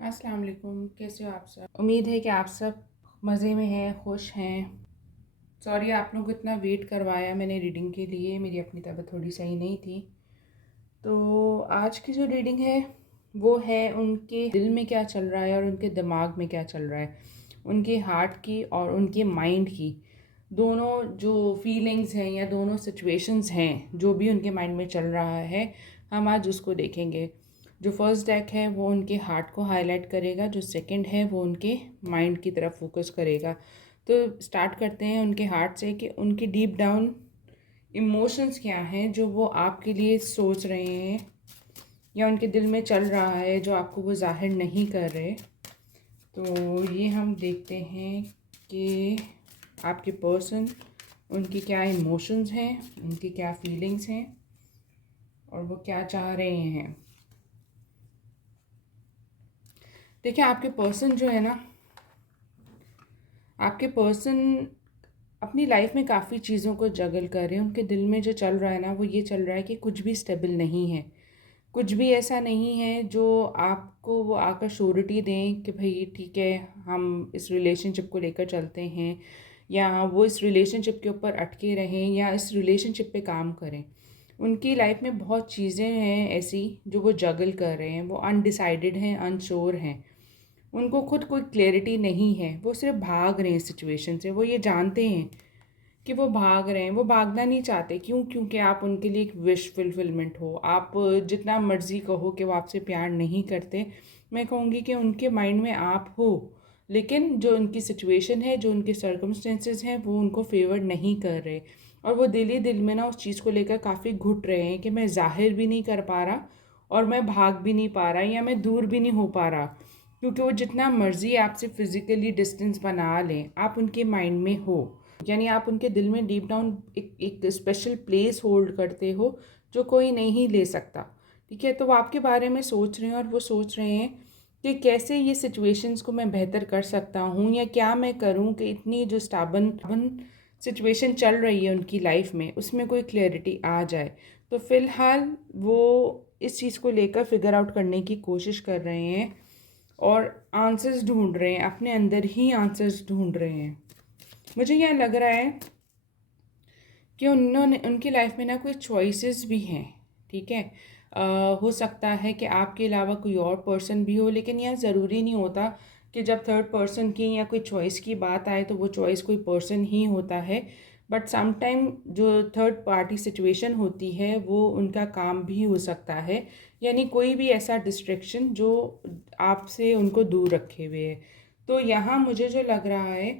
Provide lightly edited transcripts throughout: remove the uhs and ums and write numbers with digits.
अस्सलाम वालेकुम। कैसे हो आप सब? उम्मीद है कि आप सब मज़े में हैं, खुश हैं। सॉरी आप लोगों को इतना वेट करवाया मैंने रीडिंग के लिए, मेरी अपनी तबीयत थोड़ी सही नहीं थी। तो आज की जो रीडिंग है वो है उनके दिल में क्या चल रहा है और उनके दिमाग में क्या चल रहा है, उनके हार्ट की और उनके माइंड की। दोनों जो फीलिंग्स हैं या दोनों सिचुएशंस हैं जो भी उनके माइंड में चल रहा है, हम आज उसको देखेंगे। जो फर्स्ट डेक है वो उनके हार्ट को हाईलाइट करेगा, जो सेकंड है वो उनके माइंड की तरफ फोकस करेगा। तो स्टार्ट करते हैं उनके हार्ट से कि उनकी डीप डाउन इमोशंस क्या हैं जो वो आपके लिए सोच रहे हैं या उनके दिल में चल रहा है जो आपको वो जाहिर नहीं कर रहे। तो ये हम देखते हैं कि आपके पर्सन, उनकी क्या इमोशंस हैं, उनकी क्या फीलिंग्स हैं और वो क्या चाह रहे हैं। देखिए आपके पर्सन जो है ना, आपके पर्सन अपनी लाइफ में काफ़ी चीज़ों को जगल कर रहे हैं। उनके दिल में जो चल रहा है ना वो ये चल रहा है कि कुछ भी स्टेबल नहीं है, कुछ भी ऐसा नहीं है जो आपको वो आकर श्योरिटी दें कि भाई ठीक है हम इस रिलेशनशिप को लेकर चलते हैं, या वो इस रिलेशनशिप के ऊपर अटके रहें या इस रिलेशनशिप पे काम करें। उनकी लाइफ में बहुत चीज़ें हैं ऐसी जो वो जगल कर रहे हैं, वो अनडिसाइडेड हैं, अनश्योर हैं। उनको खुद कोई क्लैरिटी नहीं है, वो सिर्फ भाग रहे हैं सिचुएशन से। वो ये जानते हैं कि वो भाग रहे हैं, वो भागना नहीं चाहते। क्यों? क्योंकि आप उनके लिए एक विश फुलफिलमेंट हो। आप जितना मर्ज़ी कहो कि वो आपसे प्यार नहीं करते, मैं कहूँगी कि उनके माइंड में आप हो, लेकिन जो उनकी सिचुएशन है, जो उनके सर्कमस्टेंसेस हैं, वो उनको फेवर नहीं कर रहे। और वो दिल ही दिल में ना उस चीज़ को लेकर काफ़ी घुट रहे हैं कि मैं ज़ाहिर भी नहीं कर पा रहा और मैं भाग भी नहीं पा रहा या मैं दूर भी नहीं हो पा रहा। क्योंकि वो जितना मर्ज़ी आपसे फिज़िकली डिस्टेंस बना लें, आप उनके माइंड में हो। यानी आप उनके दिल में डीप डाउन एक स्पेशल प्लेस होल्ड करते हो जो कोई नहीं ले सकता। ठीक है, तो वो आपके बारे में सोच रहे हैं और वो सोच रहे हैं कि कैसे ये सिचुएशंस को मैं बेहतर कर सकता हूँ या क्या मैं करूँ कि इतनी जो स्टाबन सिचुएशन चल रही है उनकी लाइफ में उसमें कोई क्लैरिटी आ जाए। तो फ़िलहाल वो इस चीज़ को लेकर फिगर आउट करने की कोशिश कर रहे हैं और आंसर्स ढूंढ रहे हैं, अपने अंदर ही आंसर्स ढूंढ रहे हैं। मुझे यह लग रहा है कि उन्होंने उनकी लाइफ में ना कोई चॉइसेस भी हैं। ठीक है, हो सकता है कि आपके अलावा कोई और पर्सन भी हो, लेकिन यह ज़रूरी नहीं होता कि जब थर्ड पर्सन की या कोई चॉइस की बात आए तो वो चॉइस कोई पर्सन ही होता है। बट समटाइम जो थर्ड पार्टी सिचुएशन होती है वो उनका काम भी हो सकता है, यानी कोई भी ऐसा डिस्ट्रैक्शन जो आपसे उनको दूर रखे हुए है। तो यहाँ मुझे जो लग रहा है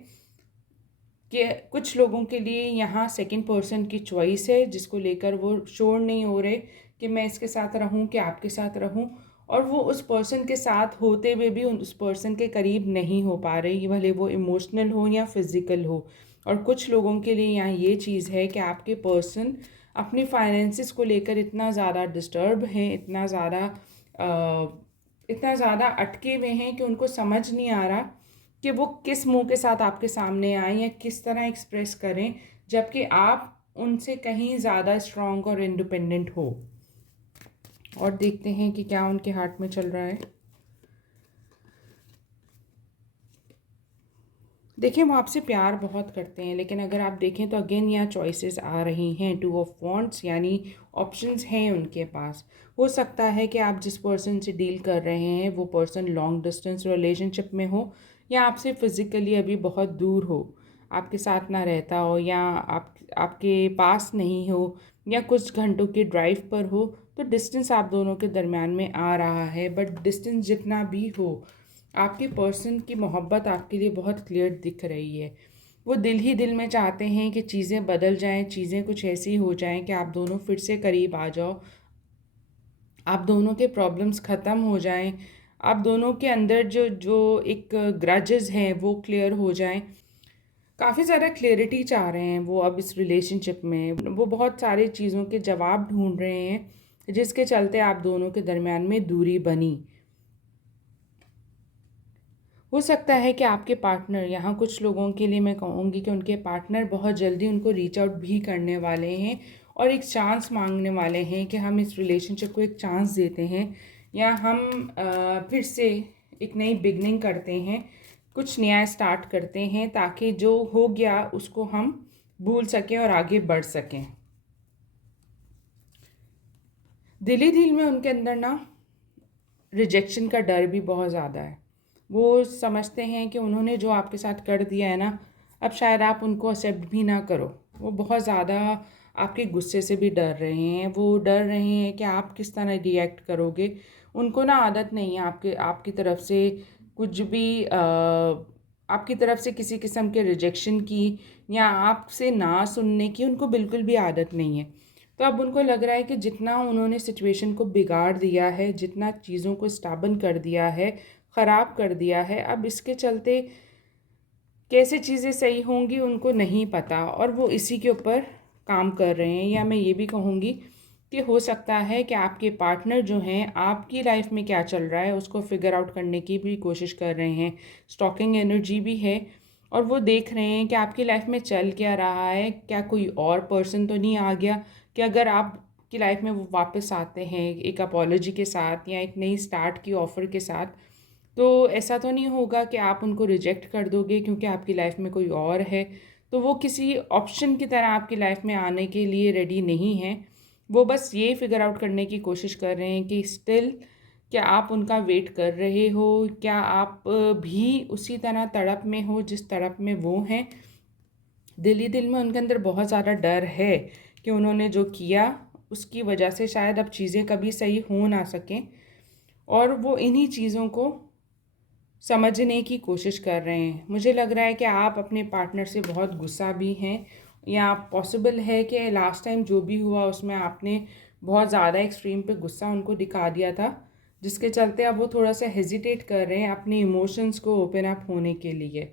कि कुछ लोगों के लिए यहाँ सेकंड पर्सन की चॉइस है जिसको लेकर वो श्योर नहीं हो रहे कि मैं इसके साथ रहूं कि आपके साथ रहूं, और वो उस पर्सन के साथ होते हुए भी उस पर्सन के करीब नहीं हो पा रहे, भले वो इमोशनल हो या फिज़िकल हो। और कुछ लोगों के लिए यहाँ ये चीज़ है कि आपके पर्सन अपनी फाइनेंसिस को लेकर इतना ज़्यादा डिस्टर्ब हैं, इतना ज़्यादा अटके हुए हैं कि उनको समझ नहीं आ रहा कि वो किस मुंह के साथ आपके सामने आए या किस तरह एक्सप्रेस करें, जबकि आप उनसे कहीं ज़्यादा स्ट्रॉन्ग और इंडिपेंडेंट हो। और देखते हैं कि क्या उनके हार्ट में चल रहा है। देखिए वो आपसे प्यार बहुत करते हैं, लेकिन अगर आप देखें तो अगेन यहाँ चॉइसेस आ रही हैं, टू ऑफ वॉन्ट्स, यानी ऑप्शंस हैं उनके पास। हो सकता है कि आप जिस पर्सन से डील कर रहे हैं वो पर्सन लॉन्ग डिस्टेंस रिलेशनशिप में हो या आपसे फिज़िकली अभी बहुत दूर हो, आपके साथ ना रहता हो या आपके पास नहीं हो या कुछ घंटों की ड्राइव पर हो। तो डिस्टेंस आप दोनों के दरमियान में आ रहा है, बट डिस्टेंस जितना भी हो आपके पर्सन की मोहब्बत आपके लिए बहुत क्लियर दिख रही है। वो दिल ही दिल में चाहते हैं कि चीज़ें बदल जाएं, चीज़ें कुछ ऐसी हो जाएं कि आप दोनों फिर से करीब आ जाओ, आप दोनों के प्रॉब्लम्स ख़त्म हो जाएं, आप दोनों के अंदर जो जो एक ग्रजेस हैं वो क्लियर हो जाएं। काफ़ी ज़्यादा क्लियरिटी चाह रहे हैं वो अब इस रिलेशनशिप में। वो बहुत सारी चीज़ों के जवाब ढूंढ रहे हैं जिसके चलते आप दोनों के दरमियान में दूरी बनी। हो सकता है कि आपके पार्टनर, यहाँ कुछ लोगों के लिए मैं कहूँगी कि उनके पार्टनर बहुत जल्दी उनको रीच आउट भी करने वाले हैं और एक चांस मांगने वाले हैं कि हम इस रिलेशनशिप को एक चांस देते हैं या हम फिर से एक नई बिगनिंग करते हैं, कुछ नया स्टार्ट करते हैं, ताकि जो हो गया उसको हम भूल सकें और आगे बढ़ सकें। दिली दिल में उनके अंदर ना रिजेक्शन का डर भी बहुत ज़्यादा है। वो समझते हैं कि उन्होंने जो आपके साथ कर दिया है ना, अब शायद आप उनको एक्सेप्ट भी ना करो। वो बहुत ज़्यादा आपके गुस्से से भी डर रहे हैं। वो डर रहे हैं कि आप किस तरह रिएक्ट करोगे। उनको ना आदत नहीं है आपकी तरफ से कुछ भी आपकी तरफ से किसी किस्म के रिजेक्शन की या आपसे ना सुनने की उनको बिल्कुल भी आदत नहीं है। तो अब उनको लग रहा है कि जितना उन्होंने सिचुएशन को बिगाड़ दिया है, जितना चीज़ों को स्टाबन कर दिया है, ख़राब कर दिया है, अब इसके चलते कैसे चीज़ें सही होंगी उनको नहीं पता, और वो इसी के ऊपर काम कर रहे हैं। या मैं ये भी कहूँगी कि हो सकता है कि आपके पार्टनर जो हैं आपकी लाइफ में क्या चल रहा है उसको फिगर आउट करने की भी कोशिश कर रहे हैं। स्टॉकिंग एनर्जी भी है, और वो देख रहे हैं कि आपकी लाइफ में चल क्या रहा है, क्या कोई और पर्सन तो नहीं आ गया, कि अगर आपकी लाइफ में वो वापस आते हैं एक अपॉलॉजी के साथ या एक नई स्टार्ट की ऑफ़र के साथ, तो ऐसा तो नहीं होगा कि आप उनको रिजेक्ट कर दोगे क्योंकि आपकी लाइफ में कोई और है। तो वो किसी ऑप्शन की तरह आपकी लाइफ में आने के लिए रेडी नहीं है। वो बस ये फिगर आउट करने की कोशिश कर रहे हैं कि स्टिल क्या आप उनका वेट कर रहे हो, क्या आप भी उसी तरह तड़प में हो जिस तड़प में वो हैं। दिल ही दिल में उनके अंदर बहुत ज़्यादा डर है कि उन्होंने जो किया उसकी वजह से शायद अब चीज़ें कभी सही हो ना सकें, और वो इन्हीं चीज़ों को समझने की कोशिश कर रहे हैं। मुझे लग रहा है कि आप अपने पार्टनर से बहुत गुस्सा भी हैं, या पॉसिबल है कि लास्ट टाइम जो भी हुआ उसमें आपने बहुत ज़्यादा एक्सट्रीम पे गुस्सा उनको दिखा दिया था, जिसके चलते अब वो थोड़ा सा हेजिटेट कर रहे हैं अपने इमोशंस को ओपन अप होने के लिए।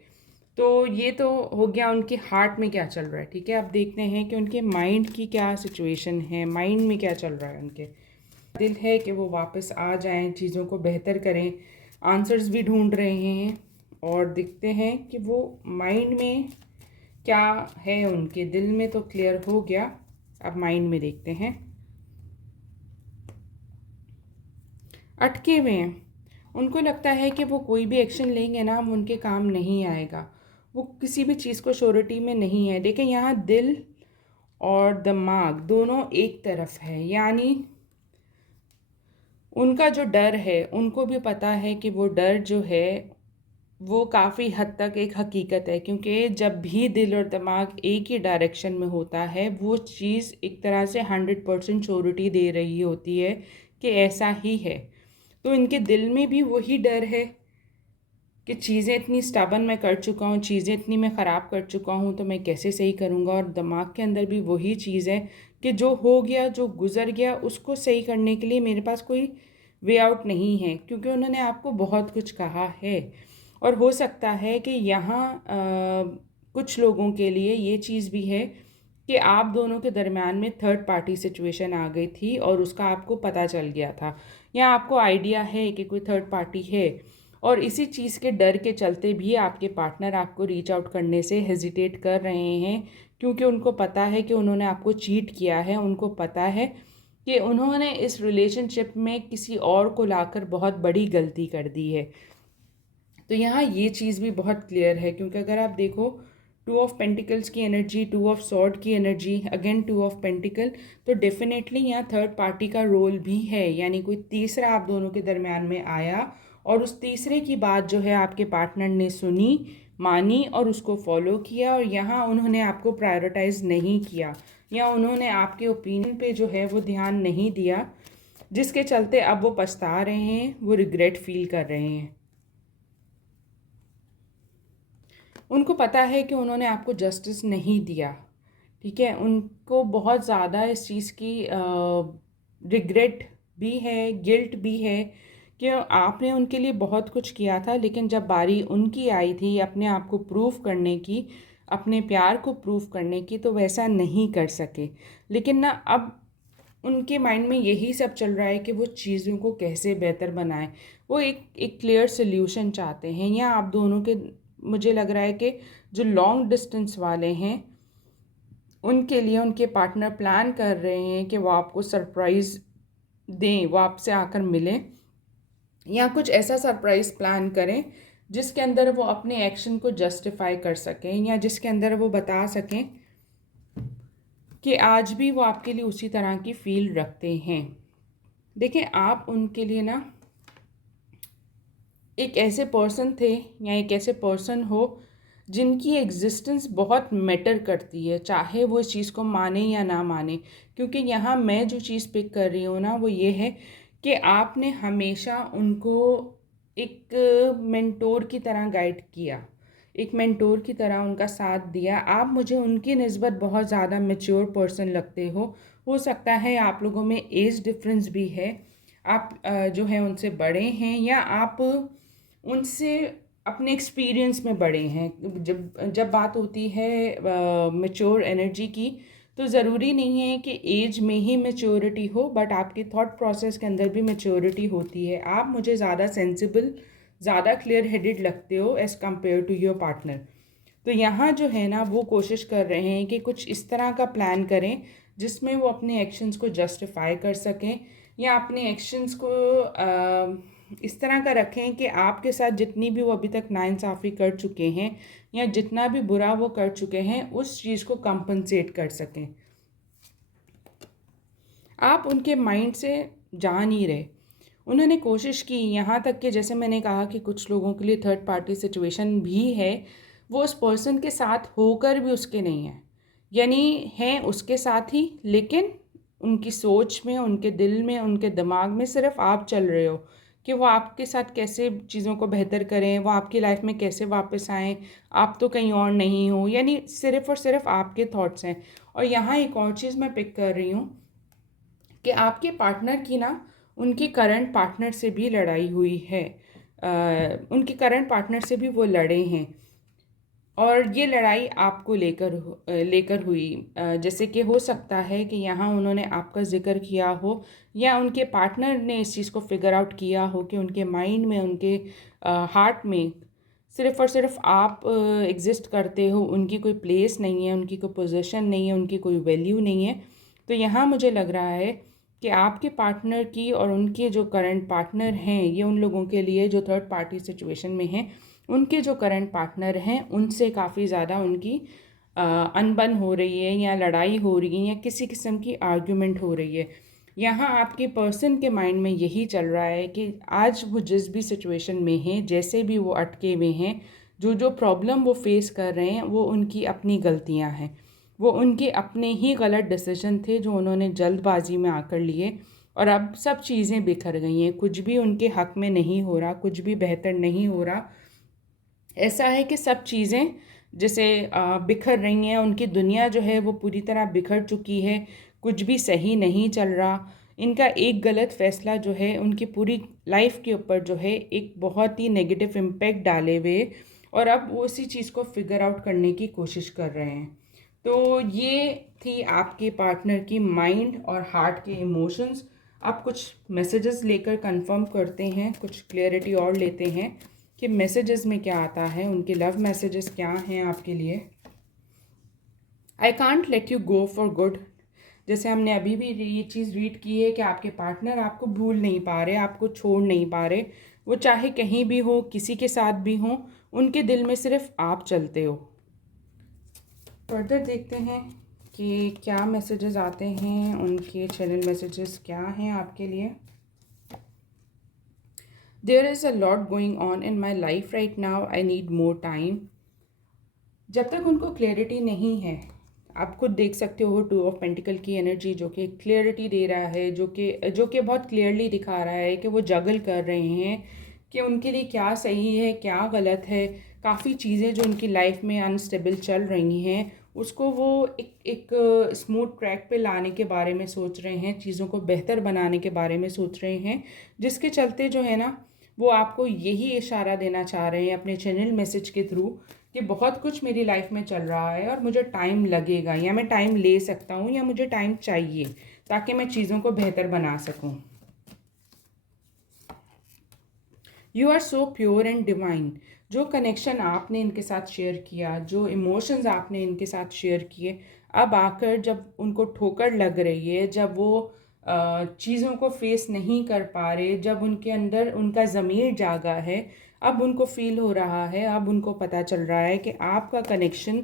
तो ये तो हो गया उनके हार्ट में क्या चल रहा है, ठीक है। अब देखते हैं कि उनके माइंड की क्या सिचुएशन है, माइंड में क्या चल रहा है उनके। दिल है कि वो वापस आ जाएं, चीज़ों को बेहतर करें, आंसर्स भी ढूंढ रहे हैं, और देखते हैं कि वो माइंड में क्या है। उनके दिल में तो क्लियर हो गया, अब माइंड में देखते हैं। अटके हुए हैं। उनको लगता है कि वो कोई भी एक्शन लेंगे ना वो उनके काम नहीं आएगा। वो किसी भी चीज़ को श्योरिटी में नहीं है। देखें, यहाँ दिल और दिमाग दोनों एक तरफ है, यानी उनका जो डर है उनको भी पता है कि वो डर जो है वो काफ़ी हद तक एक हकीकत है, क्योंकि जब भी दिल और दिमाग एक ही डायरेक्शन में होता है वो चीज़ एक तरह से 100% श्योरिटी दे रही होती है कि ऐसा ही है। तो इनके दिल में भी वही डर है कि चीज़ें इतनी स्टबन मैं कर चुका हूँ, चीज़ें इतनी मैं ख़राब कर चुका हूँ, तो मैं कैसे सही करूँगा। और दिमाग के अंदर भी वही चीज़ है कि जो हो गया, जो गुज़र गया, उसको सही करने के लिए मेरे पास कोई वे आउट नहीं है, क्योंकि उन्होंने आपको बहुत कुछ कहा है। और हो सकता है कि यहाँ कुछ लोगों के लिए ये चीज़ भी है कि आप दोनों के दरमियान में थर्ड पार्टी सिचुएशन आ गई थी और उसका आपको पता चल गया था, या आपको आइडिया है कि कोई थर्ड पार्टी है, और इसी चीज़ के डर के चलते भी आपके पार्टनर आपको रीच आउट करने से हेजिटेट कर रहे हैं, क्योंकि उनको पता है कि उन्होंने आपको चीट किया है। उनको पता है कि उन्होंने इस रिलेशनशिप में किसी और को लाकर बहुत बड़ी गलती कर दी है। तो यहाँ ये चीज़ भी बहुत क्लियर है, क्योंकि अगर आप देखो, टू ऑफ पेंटिकल्स की एनर्जी, टू ऑफ सॉर्ड की energy, again two of pentacle, तो डेफिनेटली यहाँ थर्ड पार्टी का रोल भी है, यानी कोई तीसरा आप दोनों के दरमियान में आया, और उस तीसरे की बात जो है आपके पार्टनर ने सुनी, मानी और उसको फॉलो किया, और यहाँ उन्होंने आपको प्रायोरिटाइज नहीं किया, या उन्होंने आपके ओपिनियन पे जो है वो ध्यान नहीं दिया, जिसके चलते अब वो पछता रहे हैं, वो रिग्रेट फील कर रहे हैं। उनको पता है कि उन्होंने आपको जस्टिस नहीं दिया, ठीक है। उनको बहुत ज़्यादा इस चीज़ की रिग्रेट भी है, गिल्ट भी है, कि आपने उनके लिए बहुत कुछ किया था, लेकिन जब बारी उनकी आई थी अपने आप को प्रूव करने की, अपने प्यार को प्रूव करने की, तो वैसा नहीं कर सके। लेकिन ना अब उनके माइंड में यही सब चल रहा है कि वो चीज़ों को कैसे बेहतर बनाएं। वो एक क्लियर सोल्यूशन चाहते हैं, या आप दोनों के, मुझे लग रहा है कि जो लॉन्ग डिस्टेंस वाले हैं उनके लिए उनके पार्टनर प्लान कर रहे हैं कि वो आपको सरप्राइज़ दें, वो आपसे आकर मिलें, या कुछ ऐसा सरप्राइज़ प्लान करें जिसके अंदर वो अपने एक्शन को जस्टिफाई कर सकें, या जिसके अंदर वो बता सकें कि आज भी वो आपके लिए उसी तरह की फील रखते हैं। देखिए, आप उनके लिए ना एक ऐसे पर्सन थे या एक ऐसे पर्सन हो जिनकी एग्जिस्टेंस बहुत मैटर करती है, चाहे वो इस चीज़ को माने या ना माने। क्योंकि यहाँ मैं जो चीज़ पिक कर रही हूँ ना, वो ये है कि आपने हमेशा उनको एक मेंटोर की तरह गाइड किया, एक मेंटोर की तरह उनका साथ दिया। आप मुझे उनकी निस्बत बहुत ज़्यादा मैच्योर पर्सन लगते हो सकता है आप लोगों में एज डिफरेंस भी है, आप जो है उनसे बड़े हैं, या आप उनसे अपने एक्सपीरियंस में बड़े हैं। जब जब बात होती है मैच्योर एनर्जी की, तो ज़रूरी नहीं है कि एज में ही मैच्योरिटी हो, बट आपके थॉट प्रोसेस के अंदर भी मैच्योरिटी होती है। आप मुझे ज़्यादा सेंसिबल, ज़्यादा क्लियर हेडेड लगते हो as compare to your partner. तो यहाँ जो है ना, वो कोशिश कर रहे हैं कि कुछ इस तरह का प्लान करें जिसमें वो अपने एक्शंस को जस्टिफाई कर सकें, या अपने एक्शंस को इस तरह का रखें कि आपके साथ जितनी भी वो अभी तक नाइंसाफ़ी कर चुके हैं या जितना भी बुरा वो कर चुके हैं, उस चीज़ को कंपनसेट कर सकें। आप उनके माइंड से जा नहीं रहे। उन्होंने कोशिश की यहाँ तक कि जैसे मैंने कहा कि कुछ लोगों के लिए थर्ड पार्टी सिचुएशन भी है, वो उस पर्सन के साथ होकर भी उसके नहीं है, यानी हैं उसके साथ ही, लेकिन उनकी सोच में, उनके दिल में, उनके दिमाग में सिर्फ आप चल रहे हो कि वो आपके साथ कैसे चीज़ों को बेहतर करें, वो आपकी लाइफ में कैसे वापस आएँ, आप तो कहीं और नहीं हो, यानी सिर्फ़ और सिर्फ आपके थॉट्स हैं। और यहाँ एक और चीज़ मैं पिक कर रही हूँ कि आपके पार्टनर की ना उनकी करंट पार्टनर से भी लड़ाई हुई है। उनके करंट पार्टनर से भी वो लड़े हैं, और ये लड़ाई आपको लेकर हुई। जैसे कि हो सकता है कि यहाँ उन्होंने आपका ज़िक्र किया हो, या उनके पार्टनर ने इस चीज़ को फिगर आउट किया हो कि उनके माइंड में, उनके हार्ट में सिर्फ़ और सिर्फ आप एग्ज़िस्ट करते हो, उनकी कोई प्लेस नहीं है, उनकी कोई पोजीशन नहीं है, उनकी कोई वैल्यू नहीं है। तो यहाँ मुझे लग रहा है कि आपके पार्टनर की और उनके जो करंट पार्टनर हैं, ये उन लोगों के लिए जो थर्ड पार्टी सिचुएशन में हैं, उनके जो करंट पार्टनर हैं उनसे काफ़ी ज़्यादा उनकी अनबन हो रही है, या लड़ाई हो रही है, या किसी किस्म की आर्ग्यूमेंट हो रही है। यहाँ आपके पर्सन के माइंड में यही चल रहा है कि आज वो जिस भी सिचुएशन में हैं, जैसे भी वो अटके हुए हैं, जो जो प्रॉब्लम वो फेस कर रहे हैं, वो उनकी अपनी गलतियाँ हैं, वो उनके अपने ही गलत डिसीजन थे जो उन्होंने जल्दबाजी में आकर लिए, और अब सब चीज़ें बिखर गई हैं, कुछ भी उनके हक में नहीं हो रहा, कुछ भी बेहतर नहीं हो रहा। ऐसा है कि सब चीज़ें जैसे बिखर रही हैं, उनकी दुनिया जो है वो पूरी तरह बिखर चुकी है, कुछ भी सही नहीं चल रहा। इनका एक गलत फ़ैसला जो है उनकी पूरी लाइफ के ऊपर जो है एक बहुत ही नेगेटिव इम्पैक्ट डाले हुए, और अब वो उसी चीज़ को फिगर आउट करने की कोशिश कर रहे हैं। तो ये थी आपके पार्टनर की माइंड और हार्ट के इमोशंस। आप कुछ मैसेजेस लेकर कंफर्म करते हैं, कुछ क्लैरिटी और लेते हैं कि मैसेजेस में क्या आता है, उनके लव मैसेजेस क्या हैं आपके लिए। I can't let you go for good. जैसे हमने अभी भी ये चीज़ रीड की है कि आपके पार्टनर आपको भूल नहीं पा रहे, आपको छोड़ नहीं पा रहे। वो चाहे कहीं भी हो, किसी के साथ भी हो, उनके दिल में सिर्फ आप चलते हो। फर्दर देखते हैं कि क्या मैसेजेस आते हैं, उनके चैनल मैसेजेस क्या हैं आपके लिए। There is a lot going on in my life right now, I need more time. जब तक उनको क्लैरिटी नहीं है, आप खुद देख सकते हो टू ऑफ पेंटिकल की एनर्जी जो कि क्लियरिटी दे रहा है, जो कि बहुत क्लियरली दिखा रहा है कि वो जगल कर रहे हैं कि उनके लिए क्या सही है, क्या गलत है। काफ़ी चीज़ें जो उनकी लाइफ में अनस्टेबल चल रही हैं, उसको वो एक स्मूथ ट्रैक पे लाने के बारे में सोच रहे हैं, चीज़ों को बेहतर बनाने के बारे में सोच रहे हैं, जिसके चलते जो है ना, वो आपको यही इशारा देना चाह रहे हैं अपने चैनल मैसेज के थ्रू कि बहुत कुछ मेरी लाइफ में चल रहा है और मुझे टाइम लगेगा, या मैं टाइम ले सकता हूँ, या मुझे टाइम चाहिए ताकि मैं चीज़ों को बेहतर बना सकूँ। You are so pure and divine. जो कनेक्शन आपने इनके साथ शेयर किया, जो इमोशंस आपने इनके साथ शेयर किए, अब आकर जब उनको ठोकर लग रही है, जब वो चीज़ों को फेस नहीं कर पा रहे, जब उनके अंदर उनका ज़मीर जागा है, अब उनको फील हो रहा है, अब उनको पता चल रहा है कि आपका कनेक्शन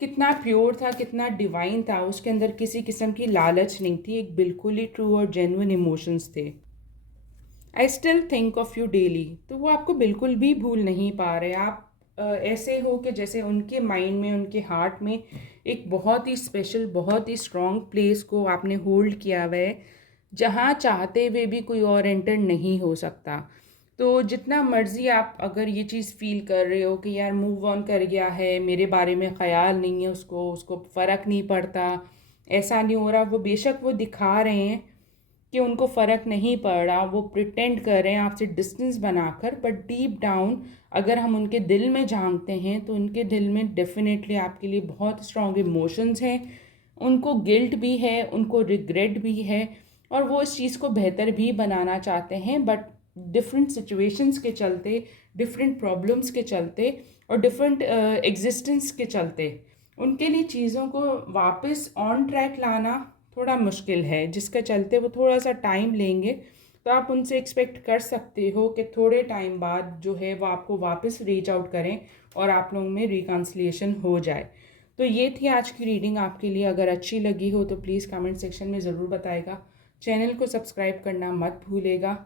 कितना प्योर था, कितना डिवाइन था, उसके अंदर किसी किस्म की लालच नहीं थी, एक बिल्कुल ही ट्रू और जेन्युइन इमोशंस थे। I still think of you daily, तो वो आपको बिल्कुल भी भूल नहीं पा रहे। आप ऐसे हो कि जैसे उनके माइंड में, उनके हार्ट में एक बहुत ही स्पेशल, बहुत ही स्ट्रॉन्ग प्लेस को आपने होल्ड किया हुआ है, जहाँ चाहते हुए भी कोई और एंटर नहीं हो सकता। तो जितना मर्ज़ी आप अगर ये चीज़ फ़ील कर रहे हो कि यार मूव ऑन कर गया है, मेरे बारे में ख़्याल नहीं है उसको, उसको फ़र्क नहीं पड़ता, ऐसा नहीं हो रहा, वो बेशक वो दिखा रहे हैं कि उनको फ़र्क नहीं पड़ रहा, वो प्रिटेंड कर रहे हैं आपसे डिस्टेंस बनाकर, बट डीप डाउन अगर हम उनके दिल में झांकते हैं तो उनके दिल में डेफिनेटली आपके लिए बहुत स्ट्रॉन्ग इमोशंस हैं। उनको गिल्ट भी है, उनको रिग्रेट भी है, और वो इस चीज़ को बेहतर भी बनाना चाहते हैं, बट डिफरेंट सिचुएशंस के चलते, डिफरेंट प्रॉब्लम्स के चलते और डिफरेंट एग्जिस्टेंस के चलते उनके लिए चीज़ों को वापस ऑन ट्रैक लाना थोड़ा मुश्किल है, जिसके चलते वो थोड़ा सा टाइम लेंगे। तो आप उनसे एक्सपेक्ट कर सकते हो कि थोड़े टाइम बाद जो है वो आपको वापस रीच आउट करें और आप लोगों में रिकन्सिलिएशन हो जाए। तो ये थी आज की रीडिंग आपके लिए। अगर अच्छी लगी हो तो प्लीज़ कमेंट सेक्शन में ज़रूर बताएगा। चैनल को सब्सक्राइब करना मत भूलेगा।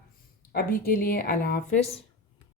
अभी के लिए अल्लाह हाफ़िज़।